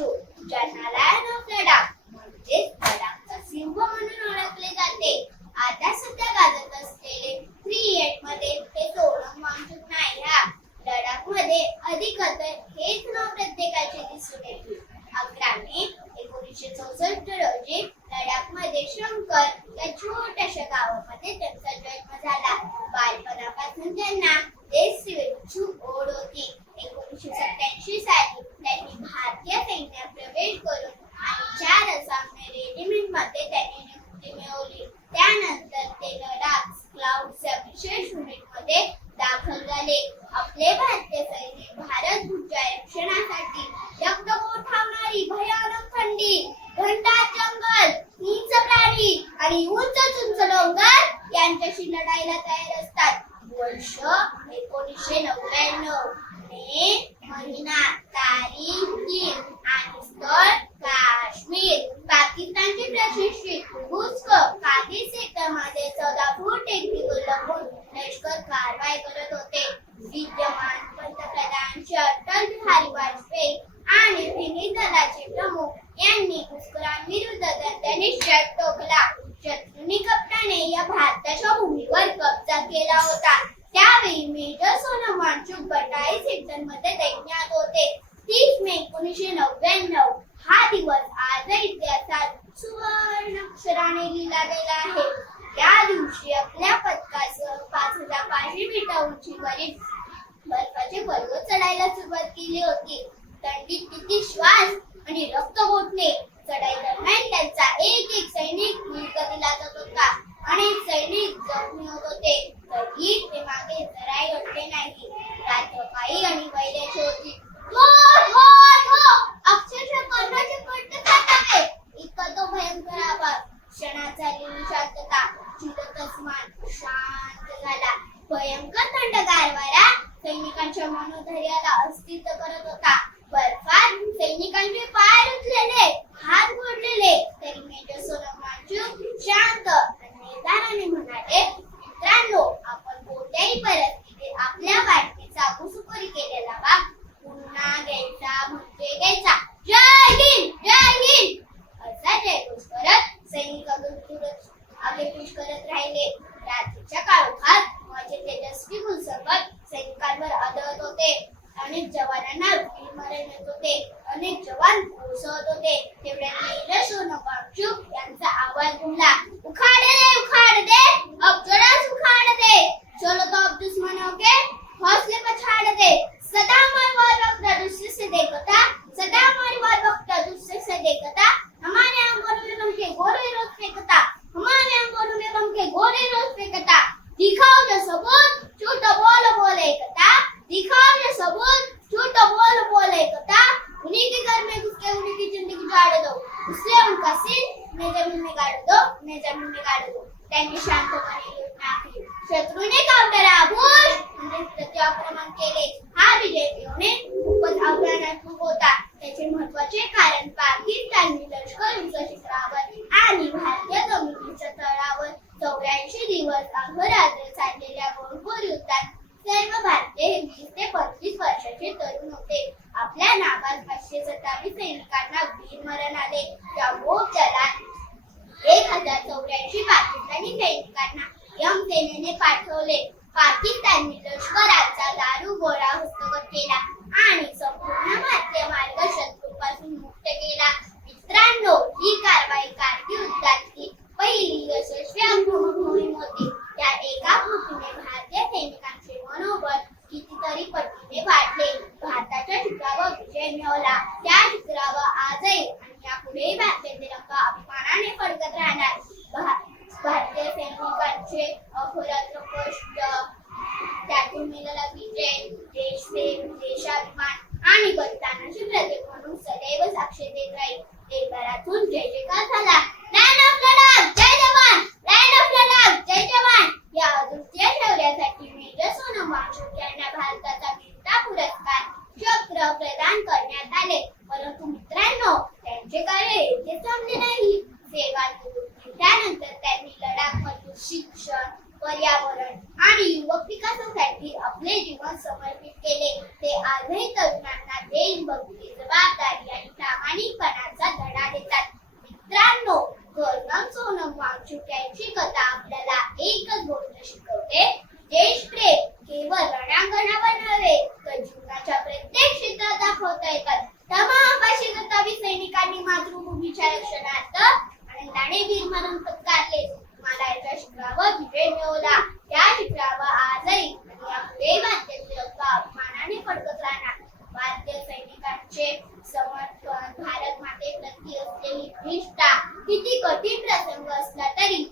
मंचू, ज्यांना lion of Ladakh म्हणजेच लडाखचा सिंह म्हणून ओळखले जाते. आता सध्या गाजत असलेले 3 मध्ये हे सोनम वांगचुक नाही हा. लडाख मध्ये अधिकतर हेच नाव प्रत्येकाचे दिसून येते. 11 मे 1964 रोजी लडाख मध्ये शंकर या छोट्याशा गावामध्ये त्यांचा जन्म झाला. बालपणापासून त्यांना देशसेवेची ओढ होती. 1987 साली त्यांनी भारतीय सैन्यात प्रवेश करून आणि 4 असामी रेजिमेंटमध्ये त्यांनी नियुक्ती मिळवली. त्यानंतर ते लडाख स्काउट्सच्या विशेष युनिटमध्ये दाखल झाले. आपले भारतीय सैनिक भारतभूमीच्या रक्षणासाठी रक्त ओठावणारी भयानक थंडी, घनदाट जंगल, हिंस्र प्राणी आणि उंच डोंगर यांच्याशी लढायला तयार असतात. वर्ष 1999, मे महिना, तारीख 3 आणि स्थळ काश्मीर. पाकिस्तानची प्रशिक्षित घुसखोर काही सेक्टरमध्ये 14 फूट टेकडीवर लपून लष्कर कारवाई करत होते. विद्यमान पंतप्रधान श्री अटल बिहारी वाजपेयी आणि तिन्ही दलाचे प्रमुख यांनी घुसखोरांविरुद्ध दणदणीत टोकला. शत्रूंनी कप्ताने या भारताच्या भूमीवर कब्जा केला होता. त्यावेळी मेजर सोनम वांगचुक बटाई सेक्टरमध्ये तैनात होते. 30 मे 1999 हा दिवस आजही इतिहासात सुवर्ण अक्षराने लिहिला गेला आहे. या दिवशी आपल्या पथकासह 5500 मीटर उंचीवरील बर्फाचे पर्वत चढायला सुरुवात केली होती. थंडीत किती श्वास आणि रक्त गोठणे. चढाई दरम्यान त्यांचा एक सैनिक वीरगतीला जात होता. अनेक सैनिक जखमी होत होते. तरीही ते मागे जराही हटले नाही. रात्र काही आणि वैऱ्याची होती. अक्षरशः कर्णाचे पट्टे खातावे इतका तो भयंकर आवाज. क्षणात झालेली शांतता. चिरत आसमान शांत झाला. भयंकर थंडगार वारा सैनिकांच्या मनोधैर्याला अस्थिर करत होता. बर्फात सैनिकांचे पाय रुतलेले, हात मोडलेले. तरी मेजर सोनम वांगचुक शांत आणि निर्धाराने म्हणाले, मित्रांनो, आपण कोणत्याही परिस्थितीत आपल्या वाटणीचा घुसखोरी केलेला भाग पुन्हा घ्यायचा म्हणजे घ्यायचा. जय हिंद, जय हिंद असा जयघोष करत सैनिक आगेकूच करत राहिले. रात्रीच्या काळोखात माझे तेजस्वी घुसखोर सैनिकांवर आदळत होते. अनेक जवानांना वीरमरण येत होते. अनेक जवान कोसळत होते. तेवढ्यात मेजर सोनम वांगचुक यांचा आवाज घुमला, उखाड़ दे, अब जरा उखाड़ दे, चलो तो अब दुश्मनों के हौसले पछाड़ दे. सदा हमारे वार वक्त दूसरे से देखता, सदा हमारे वार वक्त दूसरे से देखता, हमारे आंगनों में बम के गोले रोज फेंकता, हमारे आंगनों में बम के गोले रोज फेंकता. दिखाओ जो सबूत, झूठ बोल एकता. दिखाओ जो सबूत, झूठ बोल एकता. उन्हीं के घर में घुस के उन्हीं की जिंदगी जाड़ दो, इसलिए उनका सिर उन्हें जमीन में गाड़ दो, उन्हें जमीन में गाड़ दो. त्यांनी शांतपणे योजना आखली. शत्रूने काउंटरआबूश म्हणजे प्रत्याक्रमण केले. हा विजय मिळवणे खूपच आव्हानात्मक होता. त्याचे महत्त्वाचे कारण पाकिस्तानी लष्कर उंच शिखरावर आणि भारतीय जमिनीच्या तळावर 84 दिवस अहोरात्र चाललेल्या घोरघोर युद्धात सर्व भारतीय 20 ते 25 वर्षाचे तरुण होते. आपल्या नावात 527 सैनिकांना वीरमरण आले. त्या मोर्चाला 1084 पाकिस्तानी सैनिकांना यमसेनेने पाठवले. पाकिस्तानी लष्कराचा दारुगोळा हस्तगत केला आणि संपूर्ण भारतीय मार्ग शत्रूपासून मुक्त केला. मित्रांनो, ही कारवाई कारगिल युद्धातली पहिली यशस्वी मोहीम होती. त्या एका कृतीने भारतीय सैनिकांचे मनोबल कितीतरी पटीने वाढले. भारताच्या शिखरावर विजय मिळवला. त्या शिखरावर आजही आणि यापुढेही भारतीय तिरंगा अभिमानाने फडकत राहणार. भारतीय सैनिकांचे अहोरात्र कष्ट, त्यातून मिळालेला विजय, देशप्रेम, देशाभिमान आणि बलिदानाची प्रतीक म्हणून सदैव साक्ष देत राहील. देशभरातून जय जयकार झाला. लँड ऑफ लडाख जय जवान, लँड ऑफ लडाख जय जवान. या अद्वितीय शौर्यासाठी मेजर सोनम वांगचुक यांना भारताचा वीरता पुरस्कार चक्र प्रदान करण्यात आले. परंतु मित्रांनो, त्यांचे कार्य इथे थांबले नाही. सेवा केली. त्यानंतर त्यांनी लडाखमधील शिक्षण, पर्यावरण आणि युवक विकासासाठी आपले जीवन समर्पित केले. ते आजही तरुणांना देशभक्ती, जबाबदारी आणि प्रामाणिक पृथ्वीच्या रक्षणार्थ आनंदाने वीर म्हणून पत्कारले. हिमालयाच्या शिखरावर विजय मिळवला. त्या शिखरावर आजही आणि यापुढे वाद्य तिरंगा अभिमानाने फडकत राहणार. वाद्य सैनिकांचे समर्पण, भारत मातेप्रती असलेली निष्ठा, किती कठीण प्रसंग असला तरी